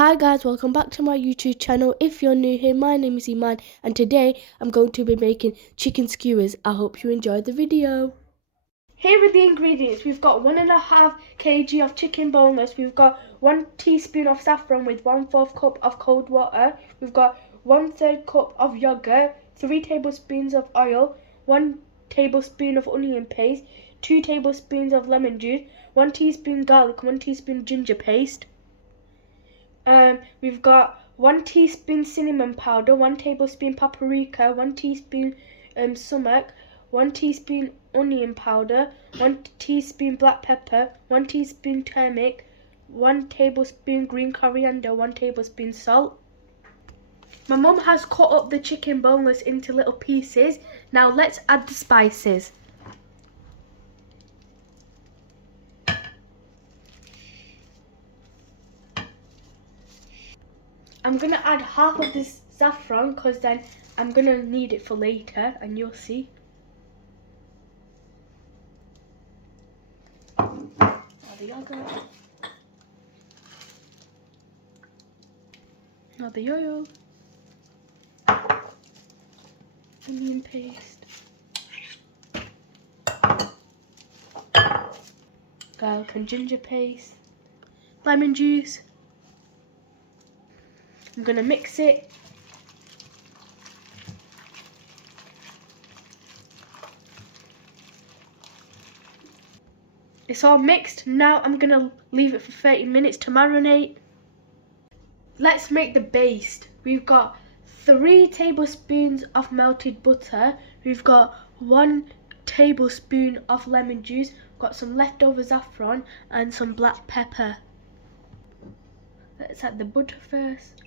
Hi guys, welcome back to my YouTube channel. If you're new here, my name is Iman and today I'm going to be making chicken skewers. I hope you enjoyed the video. Here are the ingredients. We've got 1.5 kg of chicken boneless. We've got 1 teaspoon of saffron with 1/4 cup of cold water. We've got 1/3 cup of yogurt, 3 tablespoons of oil, 1 tablespoon of onion paste, 2 tablespoons of lemon juice, 1 teaspoon garlic, 1 teaspoon ginger paste. We've got 1 teaspoon cinnamon powder, 1 tablespoon paprika, 1 teaspoon sumac, 1 teaspoon onion powder, 1 teaspoon black pepper, 1 teaspoon turmic, 1 tablespoon green coriander, 1 tablespoon salt. My mum has cut up the chicken boneless into little pieces. Now let's add the spices. I'm going to add half of this saffron because then I'm going to need it for later and you'll see. Now the yogurt. Now the oil. Onion paste. Garlic and ginger paste. Lemon juice. I'm going to mix it. It's all mixed. Now I'm going to leave it for 30 minutes to marinate. Let's make the baste. We've got 3 tablespoons of melted butter. We've got 1 tablespoon of lemon juice. Got some leftover saffron and some black pepper. Let's add the butter first.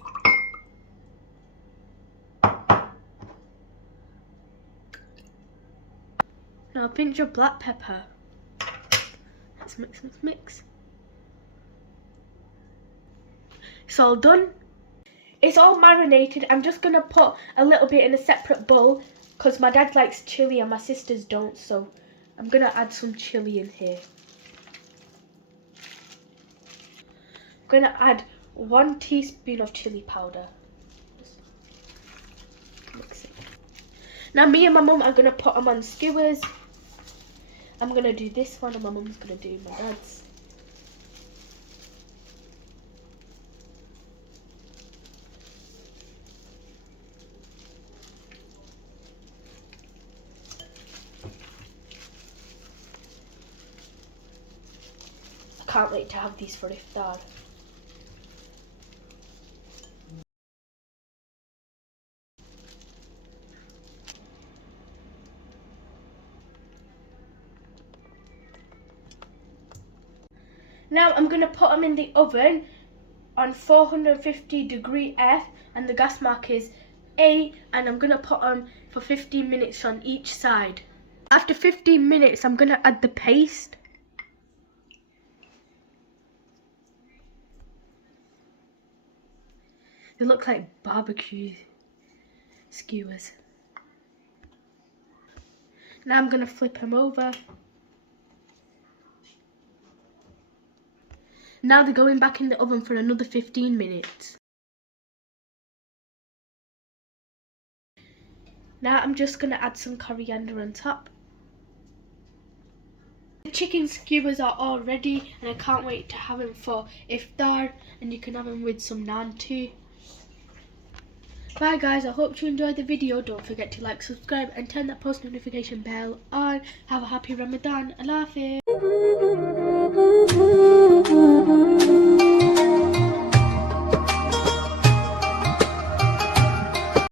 Now a pinch of black pepper. Let's mix. It's all done. It's all marinated. I'm just going to put a little bit in a separate bowl because my dad likes chili and my sisters don't, so I'm going to add some chili in here. I'm going to add 1 teaspoon of chili powder. Just mix it. Now me and my mum are going to put them on skewers. I'm going to do this one and my mum's going to do my dad's. I can't wait to have these for iftar. Now I'm going to put them in the oven on 450 degree F and the gas mark is 8 and I'm going to put them for 15 minutes on each side. After 15 minutes I'm going to add the paste. They look like barbecue skewers. Now I'm going to flip them over. Now they're going back in the oven for another 15 minutes. Now I'm just going to add some coriander on top. The chicken skewers are all ready and I can't wait to have them for iftar and you can have them with some naan too. Bye guys, I hope you enjoyed the video. Don't forget to like, subscribe and turn that post notification bell on. Have a happy Ramadan. Allah Hafiz.